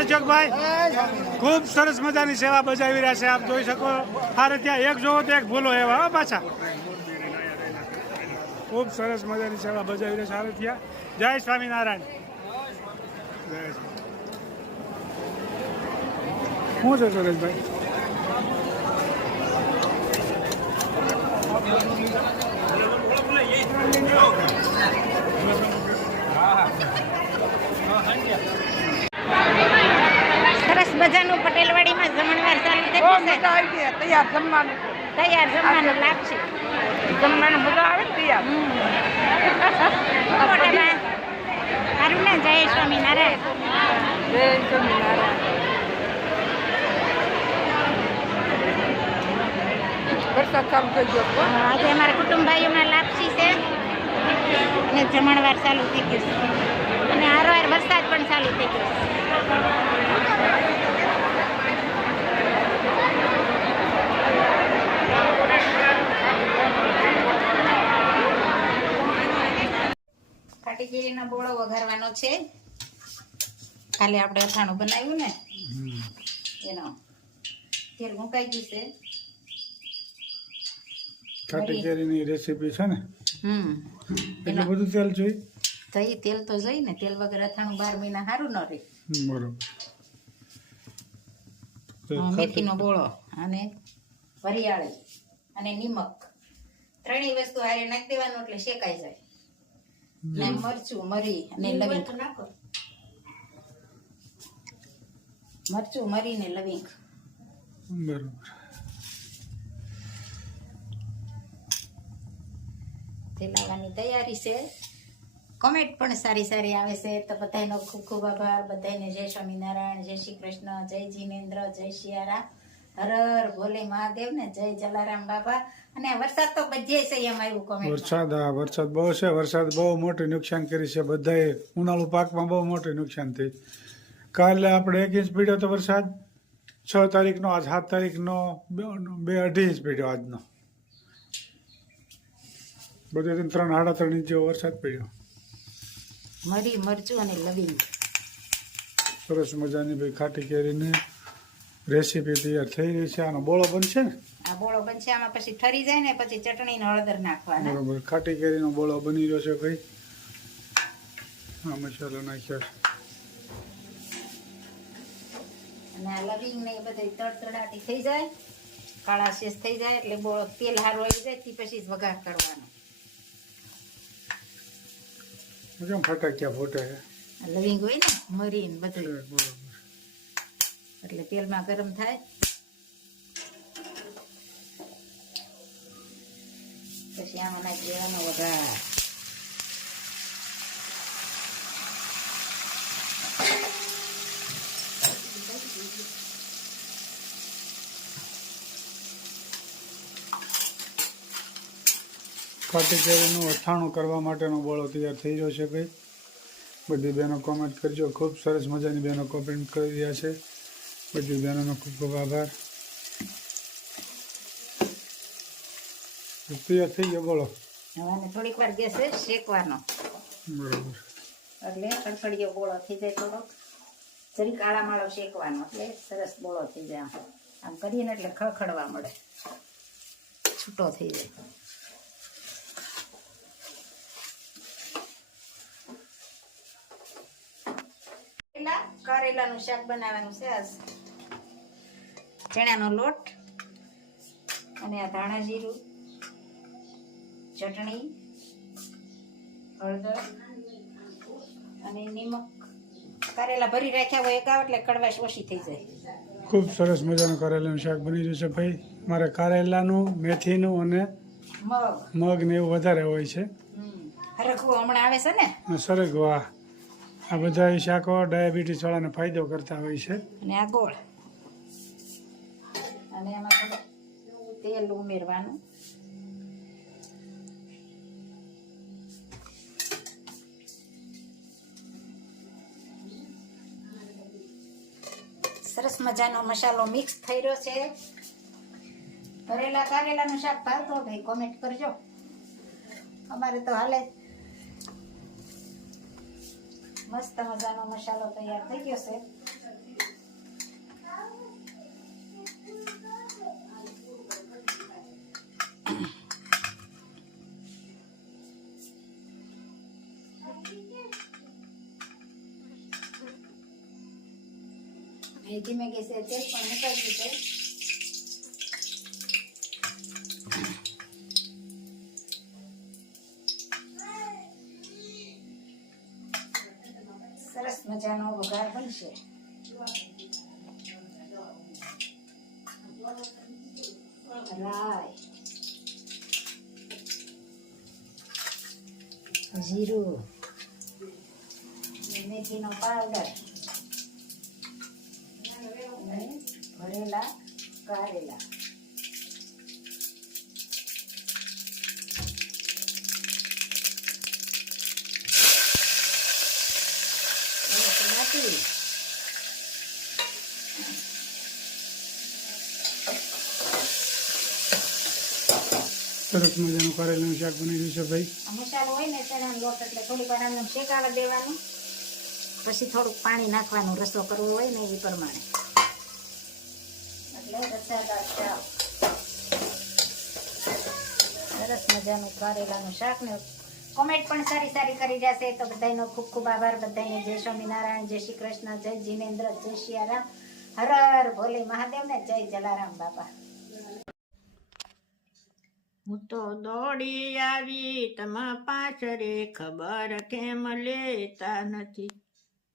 અશોકભાઈ, ખૂબ સરસ મજાની સેવા બજાવી રહ્યા છે. આપ જોઈ શકો, હારે ત્યાં એક જોવો તો એક ભૂલો એવા, હા પાછા. ખૂબ સરસ મજાની સેવા બજાવી રહ્યા છે હારે ત્યાં. જય સ્વામિનારાયણ. શું છે સુરેશભાઈ? સરસ મજાનું પટેલવાડીમાં જમણવાર ચાલુ થઈ ગઈ. તૈયાર જમવાનું. તૈયાર જમવાનું લાગશે. જમવાનું મજા આવે તૈયાર? સારું ને? જય સ્વામિનારાયણ. જય સ્વામિનારાયણ. વરસાદ ચાલુ થઈ ગયો આજે અમારા કુટુંબ ભાઈઓમાં લાપસી છે. અને જમણવાર ચાલુ થઈ ગયું છે. અને હારવાર વરસાદ પણ ચાલુ થઈ ગયો છે. ખાટી કેરીનો બોળો વઘારવાનો છે. કાલે આપણે અથાણું બનાવ્યું ને એનો તેલ મુકાઈ ગયું છે. કાટી કેરીની રેસીપી છે ને? હમ. એટલું બધું તેલ જોઈ? તો એ તેલ તો જોઈ ને તેલ વગર અથાણું બાર મહિના સારું ન રહે. બરોબર. મેથીનો બોળો અને વરિયાળી અને નિમક. ત્રણેય વસ્તુ હારે નાખી દેવાનું એટલે શેકાઈ જાય. ને મરચું મરી અને લવિંગ. મરચું મરી ને લવિંગ. બરોબર. તેલાવાની તૈયારી છે. કોમેન્ટ પણ સારી સારી આવે છે. તો બધાનો ખૂબ ખૂબ આભાર. બધાને જય સ્વામિનારાયણ જય શ્રી કૃષ્ણ જય જીનેન્દ્ર જય શિયારામ હર હર ભોલે મહાદેવ ને જય જલારામ બાબા અને વરસાદ તો બધે છે એમ આવ્યું કોમેન્ટ વરસાદ હા વરસાદ બહુ છે. વરસાદ બહુ મોટું નુકસાન કરી છે. બધાએ ઉનાળુ પાકમાં બહુ મોટું નુકસાન થઈ. કાલે આપણે એક ઇંચ પીડ્યો તો વરસાદ. છ તારીખનો આજ સાત તારીખનો બે- બે અઢી ઇંચ પીડ્યો આજનો. બધે ત્રણ સાડા ત્રણ ઇંચ જેવો વરસાદ પડ્યો. મરી મરચું અને લવિંગ. સરસ મજાની ભાઈ ખાટી કેરીની રેસીપી તૈયાર થઈ રહી છે. આનો બોળો બનશે ને? આ બોળો બનશે આમાં પછી ઠરી જાય ને પછી ચટણી ને હળદર નાખવાના. બરોબર. ખાટી કેરીનો બોળો બની રહ્યો છે ભાઈ. આ મસાલો નાખ્યો છે. અને આ લવિંગ ને એ બધું તડતડાટી થઈ જાય. કાળા શેષ થઈ જાય એટલે બોળો તેલ હારું આવી જાય તે પછી જ વઘાર કરવાનો. કેમ ફટાક્યા ફોટા? લવિંગ હોય ને મરી ને બધું. બરોબર. એટલે તેલમાં ગરમ થાય. પછી આમાં નાખી દેવાનો વઘાર. ખાટી અથાણું કરવા માટેનો બોળો તૈયાર થઈ રહ્યો છે ભાઈ. બધી બહેનો કોમેન્ટ કરજો. ખૂબ સરસ મજાની બહેનો કોમેન્ટ કરી રહ્યા છે. બધી બહેનોનો ખૂબ ખૂબ આભાર તૈયાર થઈ ગયો બોલો હવે આને થોડીક વાર ગેસે શેકવાનો બરોબર એટલે કડકડીયો બોળો થઈ જાય થોડોક જરી કાળા માળો શેકવાનો એટલે સરસ બોળો થઈ જાય આમ કરીએ ને એટલે ખળખડવા મળે છૂટો થઈ જાય કારેલાનું શાક બનાવવાનું છે આજ ચણાનો લોટ અને આ ધાણા જીરું ચટણી હળદર અને નિમક. કારેલા ભરી રાખ્યા હોય એકાવ એટલે કડવાશ ઓછી થઈ જાય. ખૂબ સરસ મજાનું કારેલાનું શાક બની રહ્યું છે ભાઈ. મારે કારેલાનું મેથીનું અને મગ. ને એવું વધારે હોય છે. હરખું હમણાં આવે છે ને? સરગવા આ બધા શાકો ડાયાબિટીસ વાળાને ફાયદો કરતા હોય છે. અને આ ગોળ. અને એમાં થોડું તેલ ઉમેરવાનું. સરસ મજાનો મસાલો મિક્સ થઈ રહ્યો છે. ભરેલા કારેલાનું શાક ભાવતો ભાઈ કોમેન્ટ કરજો. અમારે તો હાલે મસ્ત મજાનો મસાલો તૈયાર થઈ ગયો છે. એ ધીમે ગેસે તેલ પણ મુકાઈ ગયું સરસ મજાનો વઘાર બનશે. રાય. જીરું. મેથીનો પાવડર. અને ભરેલા કારેલા બાટી સરસ મજાનું કરેલું શાક બની રહ્યું છે ભાઈ. મસાલો હોય ને ચણાનો લોટ એટલે થોડીક વાર આમ શેકાવા દેવાનું. પછી થોડુંક પાણી નાખવાનું રસો કરવો હોય ને એ પ્રમાણે. સરસ મજાનું કારેલાનું શાક ને કોમેન્ટ પણ સારી સારી કરી જશે. તો બધાનો ખૂબ ખૂબ આભાર. બધાને જય સ્વામિનારાયણ, જય શ્રી કૃષ્ણ, જય જીનેન્દ્ર, જય સિયારામ હર હર ભોલે મહાદેવ ને જય જલારામ બાપા. હું તો દોડી આવી, તમ પાછરે ખબર કેમ લેતા નથી.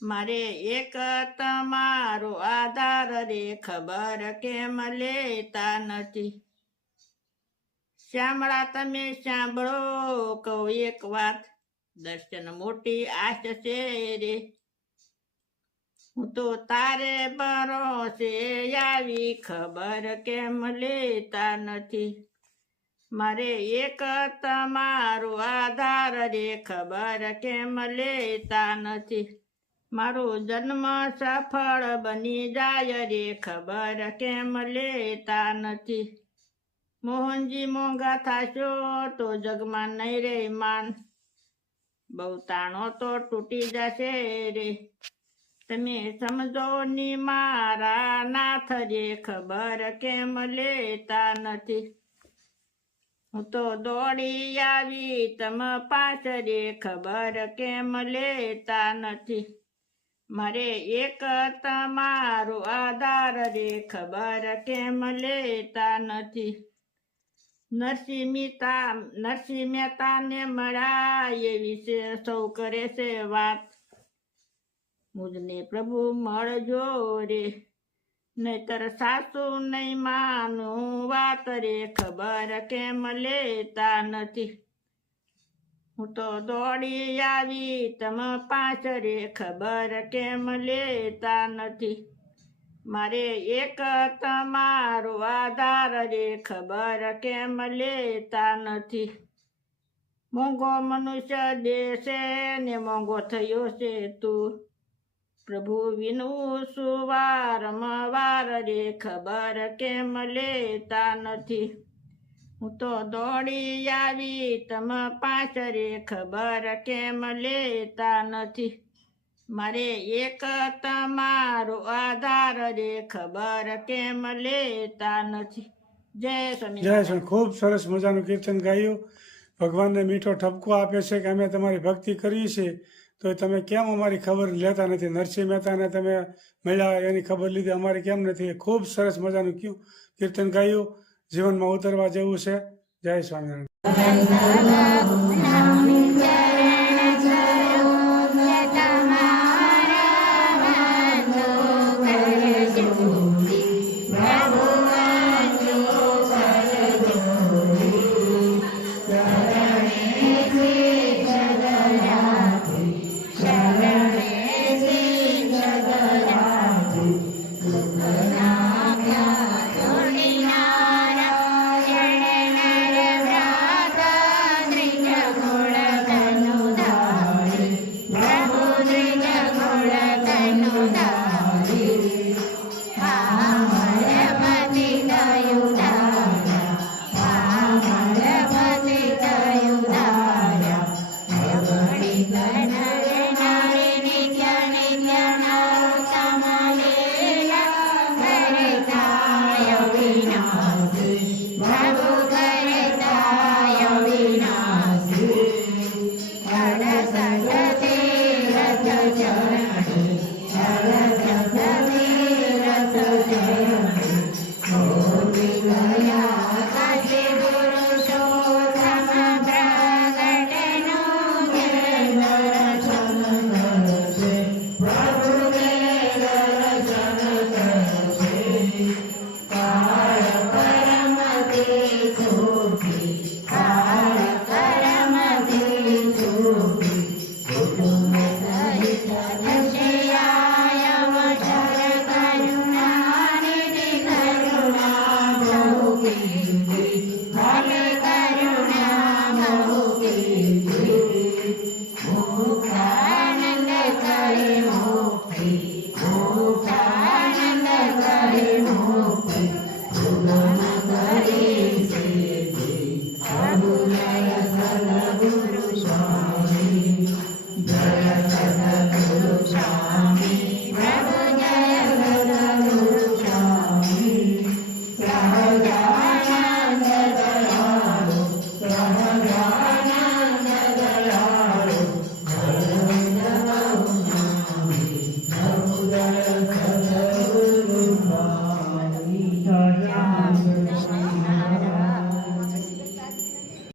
મારે એક તમારો આધાર રે ખબર કેમ લેતા નથી? શ્યામળા, તમે સાંભળો કહું એક વાત. દર્શન મોટી આશ છે રે. હું તો તારે ભરોસે આવી ખબર કેમ લેતા નથી? મારે એક તમારો આધાર રે ખબર કેમ લેતા નથી? મારો જન્મ સફળ બની જાય રે ખબર કેમ લેતા નથી. મોહનજી મોંઘા થાશો તો જગમાં નહીં રે માન. બહુ તાણો તો તૂટી જશે રે. તમે સમજો ની મારા નાથ રે ખબર કેમ લેતા નથી. હું તો દોડી આવી તમ પાછરે ખબર કેમ લેતા નથી. મારે એક તમારો આધાર રે ખબર કેમ લેતા નથી? નરસિંહ મહેતા નરસિંહ મહેતાને મળ્યા એ વિશે સૌ કરે છે વાત. મુજને પ્રભુ મળજો રે, નહીતર સાસુ નહીં માનું વાત રે, ખબર કેમ લેતા નથી? હું તો દોડી આવી, તમ પાછરે ખબર કેમ લેતા નથી? મારે એક તમારો આધાર રે ખબર કેમ લેતા નથી? મોંઘો મનુષ્ય દેશે ને મોંઘો થયો છે તું પ્રભુ વિનું સુવારમવાર રે ખબર કેમ લેતા નથી? હું તો દોડી આવી તમ પાછરે ખબર કેમ લેતા નથી? મારે એક તમારો આધાર રે ખબર કેમ લેતા નથી? જય જય સ્વામી. ખૂબ સરસ મજાનું કીર્તન ગાયું. ભગવાનને મીઠો ઠપકો આપે છે કે અમે તમારી ભક્તિ કરી છે તો તમે કેમ અમારી ખબર લેતા નથી? નરસિંહ મહેતાને તમે મળ્યા એની ખબર લીધી. અમારી કેમ નથી? ખૂબ સરસ મજાનું કયું કીર્તન ગાયું. જીવનમાં ઉતરવા જેવું છે. જય સ્વામિનારાયણ. પ્રભુ